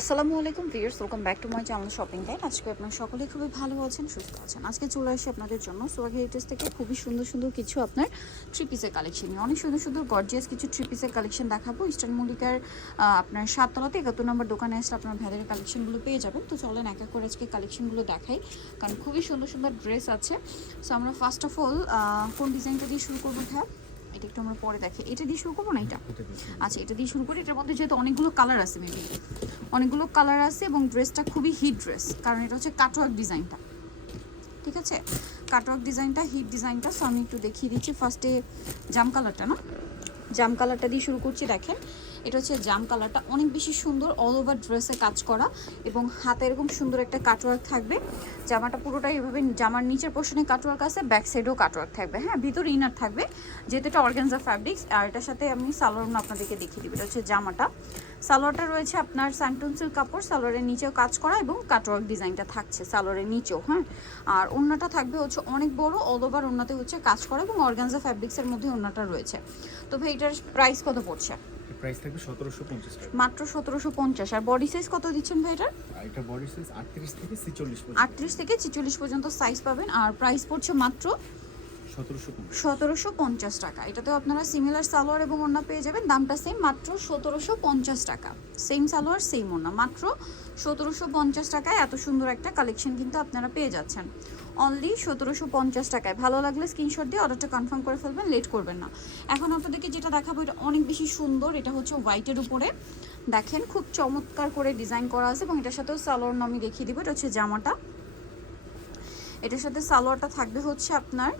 আসসালামু আলাইকুম viewers, welcome back to my channel shopping time. আজকে আপনারা সকলে খুবই ভালো আছেন, সুস্থ আছেন। আজকে চলে আসি আপনাদের জন্য সোয়াগ হেরিটেজ থেকে। খুবই সুন্দর সুন্দর কিছু আপনার থ্রি পিসের কালেকশন নিয়ে। অনেক সুন্দর সুন্দর গর্জিয়াস কিছু থ্রি পিসের কালেকশন দেখাবো। ইস্টার্ন মল্লিকার আপনার সাততলাতে একাত্তর নম্বর দোকানে আসলে আপনার ভেতরের কালেকশনগুলো পেয়ে যাবেন। তো চলেন এক এক করে আজকে কালেকশনগুলো দেখাই, কারণ খুবই সুন্দর সুন্দর ড্রেস আছে। সো আমরা ফার্স্ট অফ অল কোন ডিজাইনটা দিয়ে শুরু করব হ্যাঁ এটা একটু আমরা পরে দেখি। এটা দিয়ে শুরু করব না এটা? আচ্ছা এটা দিয়ে শুরু করি। এটার মধ্যে যেহেতু অনেকগুলো কালার আছে মেবি অনেকগুলো কালার আছে এবং ড্রেসটা খুবই হিট ড্রেস কারণ এটা হচ্ছে কাটওয়ার্ক ডিজাইনটা ঠিক আছে? কাটওয়ার্ক ডিজাইনটা হিট ডিজাইনটা সো আমি একটু দেখিয়ে দিচ্ছি। ফার্স্টে জাম কালারটা না? জাম কালারটা দিয়ে শুরু করছি, দেখেন। এটা হচ্ছে জাম কালারটা। অনেক বেশি সুন্দর অল ওভার ড্রেসে কাজ করা এবং হাতে এরকম সুন্দর একটা কাটওয়ার্ক থাকবে। জামাটা পুরোটাই এভাবে জামার নিচের পোর্শনে কাটওয়ার্ক আছে ব্যাক সাইডেও কাটওয়ার্ক থাকবে। হ্যাঁ ভিতরে ইনার থাকবে। যেহেতু এটা অর্গ্যানজা ফ্যাব্রিক্স আর এটার সাথে আমি সালোয়ার আপনাদেরকে দেখিয়ে দিব। এটা হচ্ছে জামাটা। সালোয়ারটা রয়েছে আপনার স্যান্টন সিল্ক কাপড় সালোয়ারের নিচেও কাজ করা এবং কাটওয়ার্ক ডিজাইনটা থাকছে সালোয়ারের নিচেও হ্যাঁ? আর ওড়নাটা থাকবে হচ্ছে অনেক বড় অল ওভার ওড়নাতে হচ্ছে কাজ করা এবং অর্গানজা ফ্যাব্রিক্সের মধ্যে ওড়নাটা রয়েছে। তো ভাই এটার প্রাইস কত পড়ছে? প্রাইস থাকবে সতেরোশো পঞ্চাশ টাকা। মাত্র সতেরোশো পঞ্চাশ। আর বডি সাইজ কত দিচ্ছেন ভাই আর এটা বডি সাইজ আটত্রিশ থেকে ছেচল্লিশ আটত্রিশ থেকে ছিচল্লিশ পর্যন্ত সাইজ পাবেন। আর প্রাইস পড়ছে মাত্র সতেরোশো পঞ্চাশ। টাকা। এটাতেও আপনারা সিমিলার সালোয়ার এবং ওড়না পেয়ে যাবেন। দামটা সেম মাত্র সতেরোশো পঞ্চাশ টাকা। সেম সালোয়ার সেম ওড়না। মাত্র সতেরোশো পঞ্চাশ টাকায় এত সুন্দর একটা কালেকশন কিন্তু আপনারা পেয়ে যাচ্ছেন। অনলি সতেরোশো পঞ্চাশ টাকায়। ভালো লাগলে স্ক্রিনশট দিয়ে অর্ডারটা কনফার্ম করে ফেলবেন লেট করবেন না। এখন আপনাদেরকে যেটা দেখাবো, এটা অনেক বেশি সুন্দর। এটা হচ্ছে হোয়াইটের উপরে। দেখেন, খুব চমৎকার করে ডিজাইন করা আছে এবং এটার সাথেও সালোয়ার আমি দেখিয়ে দিব। এটা হচ্ছে জামাটা। এটার সাথে সালোয়ারটা থাকবে হচ্ছে আপনার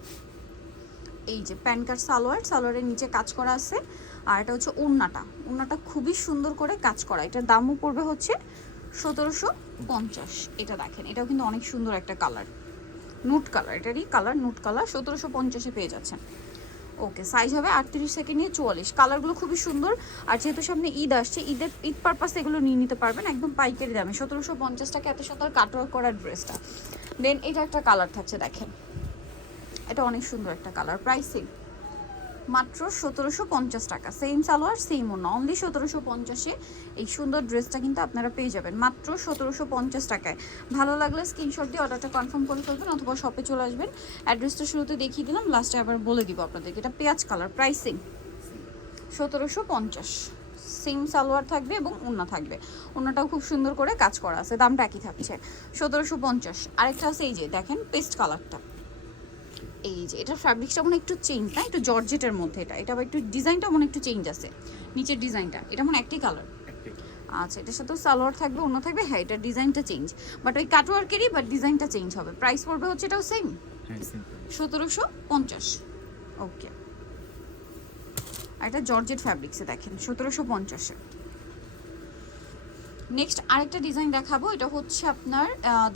এই যে প্যান কার্ড, সালোয়ার, সালোয়ারের নিচে কাজ করা আছে। আর এটা হচ্ছে ওড়নাটা। ওড়নাটা খুবই সুন্দর করে কাজ করা। এটার দামও পড়বে হচ্ছে সতেরোশো পঞ্চাশ। এটা দেখেন, এটাও কিন্তু অনেক সুন্দর একটা কালার। নুট কালার, এটারই কালার, নুট কালার সতেরোশো পঞ্চাশে পেয়ে যাচ্ছেন। ওকে সাইজ হবে আটত্রিশ থেকে নিয়ে চুয়াল্লিশ। কালারগুলো খুবই সুন্দর। আর যেহেতু সামনে ঈদ আসছে, ঈদের, ঈদ পারপাসে এগুলো নিয়ে নিতে পারবেন একদম পাইকারি দামে। সতেরোশো পঞ্চাশ টাকা, এত সুন্দর কাটওয়ার্ক করা ড্রেসটা দেন এটা একটা কালার থাকছে, দেখেন। এটা অনেক সুন্দর একটা কালার প্রাইসিং মাত্র সতেরোশো পঞ্চাশ টাকা সেম সালোয়ার সেম ওনা অনলি সতেরোশো পঞ্চাশে এই সুন্দর ড্রেসটা কিন্তু আপনারা পেয়ে যাবেন। মাত্র সতেরোশো পঞ্চাশ টাকায়। ভালো লাগলে স্ক্রিনশট দিয়ে অর্ডারটা কনফার্ম করে ফেলবেন অথবা শপে চলে আসবেন। অ্যাড্রেসটা শুরুতে দেখিয়ে দিলাম লাস্টে আবার বলে দিব আপনাদেরকে। এটা পেঁয়াজ কালার প্রাইসিং সতেরোশো পঞ্চাশ। সেম সালোয়ার থাকবে এবং ওড়না থাকবে। ওড়নাটাও খুব সুন্দর করে কাজ করা আছে, দামটা একই থাকছে। সতেরোশো পঞ্চাশ। আরেকটা আছে এই যে, দেখেন পেস্ট কালারটা এই যে এটার ফ্যাব্রিক্সটা মনে একটু চেঞ্জ না? একটু জর্জেটের মধ্যে এটা। এটা আবার একটু ডিজাইনটা মনে একটু চেঞ্জ আছে। নিচের ডিজাইনটা এটা মনে একটাই কালার আচ্ছা এটার সাথেও সালোয়ার থাকবে অন্য থাকবে হ্যাঁ এটার ডিজাইনটা চেঞ্জ বাট ওই কাটওয়ার্কেরই বাট ডিজাইনটা চেঞ্জ হবে। প্রাইস পড়বে হচ্ছে এটাও সেম হ্যাঁ সতেরোশো পঞ্চাশ। ওকে আর এটা জর্জেট ফ্যাব্রিক্সে দেখেন সতেরোশো পঞ্চাশে। নেক্সট আরেকটা ডিজাইন দেখাবো। এটা হচ্ছে আপনার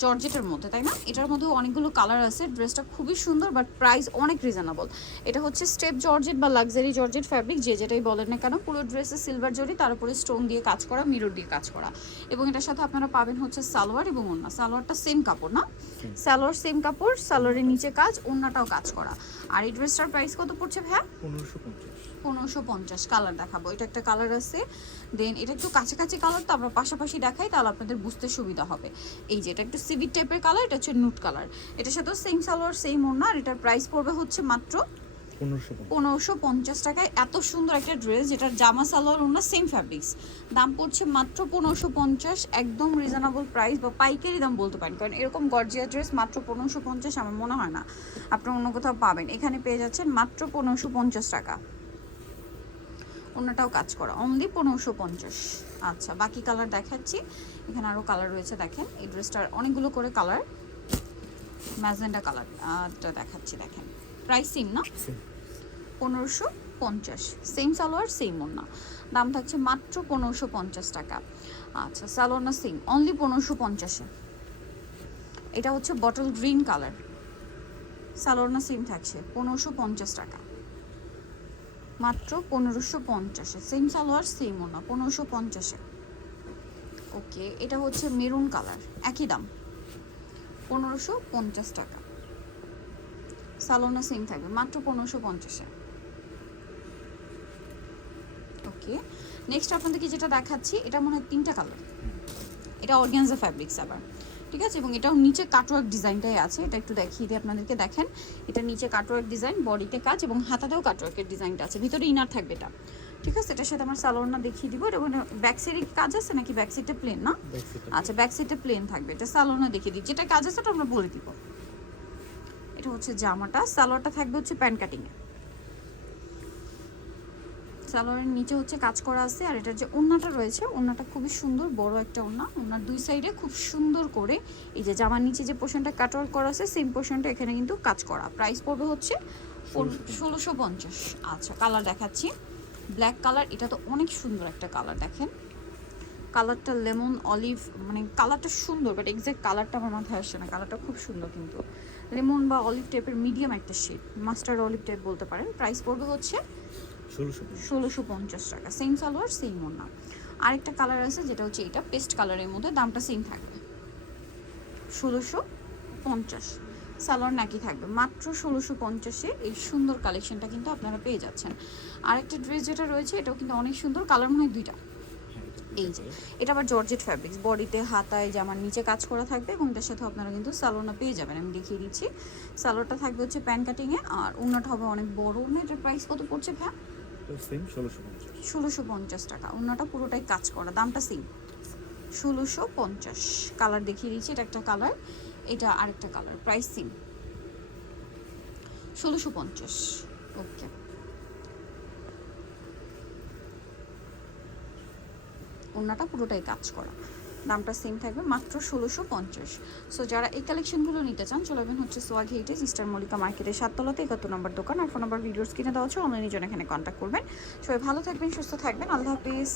জর্জেটের মধ্যে তাই না? এটার মধ্যে অনেকগুলো কালার আছে। ড্রেসটা খুবই সুন্দর বাট প্রাইস অনেক রিজনেবল এটা হচ্ছে স্টেপ জর্জেট বা লাক্সারি জর্জেট ফ্যাব্রিক যে যেটাই বলেন না কেন। পুরো ড্রেসে সিলভার জরি তার উপরে স্টোন দিয়ে কাজ করা মিরর দিয়ে কাজ করা। এবং এটার সাথে আপনারা পাবেন হচ্ছে সালোয়ার এবং ওন্না। সালোয়ারটা সেম কাপড় না? সালোয়ার সেম কাপড় সালোয়ারের নিচে কাজ ওন্নাটাও কাজ করা। আর এই ড্রেসটার প্রাইস কত পড়ছে ভাইয়া? পনেরোশো পঞ্চাশ। পনেরোশো পঞ্চাশ কালার দেখাবো। এটা একটা কালার আছে। দেন এটা একটু কাছাকাছি কালার তো আমরা পাশাপাশি দেখাই তাহলে আপনাদের বুঝতে সুবিধা হবে। এই যে এটা একটু সিভিট টাইপের কালার এটা হচ্ছে নুট কালার এটার সাথেও সেম সালোয়ার সেম ওড়না আর এটার প্রাইস পড়বে হচ্ছে মাত্র পনেরোশো পঞ্চাশ। টাকায়। এত সুন্দর একটা ড্রেস যেটার জামা সালোয়ার ওড়না সেম ফ্যাব্রিক্স দাম পড়ছে মাত্র পনেরোশো পঞ্চাশ একদম রিজনেবল প্রাইস বা পাইকারি দাম বলতে পারেন। কারণ এরকম গর্জিয়া ড্রেস মাত্র পনেরোশো পঞ্চাশ আমার মনে হয় না। আপনার অন্য কোথাও পাবেন। এখানে পেয়ে যাচ্ছেন মাত্র পনেরোশো পঞ্চাশ টাকা। অন্যটাও কাজ করা। অনলি পনেরোশো পঞ্চাশ। আচ্ছা বাকি কালার দেখাচ্ছি। এখানে আরও কালার রয়েছে দেখেন। এই ড্রেসটার অনেকগুলো করে কালার ম্যাজেন্ডা কালার এটা দেখাচ্ছি দেখেন। প্রাইস সিম না? পনেরোশো পঞ্চাশ। সেম সালোয়ার সেম ওড়না। দাম থাকছে মাত্র পনেরোশো পঞ্চাশ টাকা। আচ্ছা সালোয়ার না সেম অনলি পনেরোশো পঞ্চাশে। এটা হচ্ছে বটল গ্রিন কালার সালোয়ার না সেম থাকছে পনেরোশো পঞ্চাশ টাকা। মাত্র পনেরোশো পঞ্চাশে সেম সালোয়ার সেম ওনা পনেরোশো পঞ্চাশে ওকে এটা হচ্ছে মেরুন কালার একই দাম। পনেরোশো পঞ্চাশ টাকা। সালোনা সেম থাকবে, মাত্র পনেরোশো পঞ্চাশে ওকে নেক্সট আপনাদেরকে যেটা দেখাচ্ছি, এটা মনে হয় তিনটা কালার এটা অর্গ্যানজা ফ্যাব্রিক্স আবার। ঠিক আছে? এবং এটাও নিচে কাটওয়ার্ক ডিজাইনটাই আছে। এটা একটু দেখিয়ে দিই আপনাদেরকে দেখেন। এটা নিচে কাটওয়ার্ক ডিজাইন বডিতে কাজ এবং হাতাতেও কাটওয়ার্কের ডিজাইনটা আছে। ভিতরে ইনার থাকবে এটা। ঠিক আছে? এটার সাথে আমার সালোয়ার দেখিয়ে দিব। এটা ব্যাক সাইডে কাজ আছে নাকি ব্যাক সাইডটা প্লেন না? আচ্ছা ব্যাক সাইডে প্লেন থাকবে। এটা সালোয়ার দেখিয়ে দিই। যেটা কাজ আছে ওটা আমরা বলে দিব। এটা হচ্ছে জামাটা। সালোয়ারটা থাকবে হচ্ছে প্যান্ট কাটিংয়ে সালোয়ারের নিচে হচ্ছে কাজ করা আছে আর এটার যে ওড়নাটা রয়েছে ওড়নাটা খুবই সুন্দর বড় একটা ওড়না। ওড়নার দুই সাইডে খুব সুন্দর করে এই যে জামার নিচে যে পোর্শনটা কাটওয়ার্ক করা আছে সেম পোর্শনটা এখানে কিন্তু কাজ করা। প্রাইস পড়বে হচ্ছে ষোলোশো পঞ্চাশ। আচ্ছা কালার দেখাচ্ছি। ব্ল্যাক কালার এটা তো অনেক সুন্দর একটা কালার দেখেন। কালারটা লেমন অলিভ মানে কালারটা সুন্দর বাট এক্সাক্ট কালারটা আমার মাথায় আসছে না। কালারটা খুব সুন্দর কিন্তু। লেমন বা অলিভ টাইপের মিডিয়াম একটা শেড মাস্টার্ড অলিভ টাইপ বলতে পারেন। প্রাইস পড়বে হচ্ছে ষোলোশো পঞ্চাশ। টাকা। সেম সালোয়ার সেম ওড়না। আরেকটা কালার আছে যেটা হচ্ছে এটা পেস্ট কালারের মধ্যে দামটা সেম থাকবে। ষোলোশো পঞ্চাশ। সালোয়ার নাকি থাকবে। মাত্র ষোলোশো পঞ্চাশে এই সুন্দর কালেকশনটা কিন্তু আপনারা পেয়ে যাচ্ছেন। আরেকটা ড্রেস যেটা রয়েছে এটাও কিন্তু অনেক সুন্দর। কালার মনে হয় দুইটা। হ্যাঁ এই যে এটা আবার জর্জেট ফ্যাব্রিক্স বডিতে হাতায় জামার নিচে কাজ করা থাকবে এবং এটার সাথে আপনারা কিন্তু সালোয়ারটা পেয়ে যাবেন। আমি দেখিয়ে দিচ্ছি। সালোয়ারটা থাকবে হচ্ছে প্যান কাটিংয়ে আর ওনাটা হবে অনেক বড়। ওনা এটার প্রাইস কত পড়ছে ভ্যা ষোলোশো পঞ্চাশ টাকা। অন্যটা পুরোটাই কাজ করা। দামটা সেম ষোলোশো পঞ্চাশ। কালার দেখিয়ে দিচ্ছি, এটা একটা কালার এটা আরেকটা কালার প্রাইস সেম ষোলোশো পঞ্চাশ। ওকে ওনাটা পুরোটাই কাজ করা। দামটা সেম থাকবে মাত্র ষোলোশো পঞ্চাশ। সো যারা এই কালেকশনগুলো নিতে চান চলবেন হচ্ছে সোয়াগ হেরিটেজ ইস্টার মল্লিকা মার্কেটের সাততলাতে, একাত্তর নম্বর দোকান। আর ফোন নম্বর ভিডিওস কিনে দেওয়া হচ্ছে অনলাইনে জন্য এখানে কন্ট্যাক্ট করবেন। সবাই ভালো থাকবেন, সুস্থ থাকবেন। আল্লাহ হাফিজ।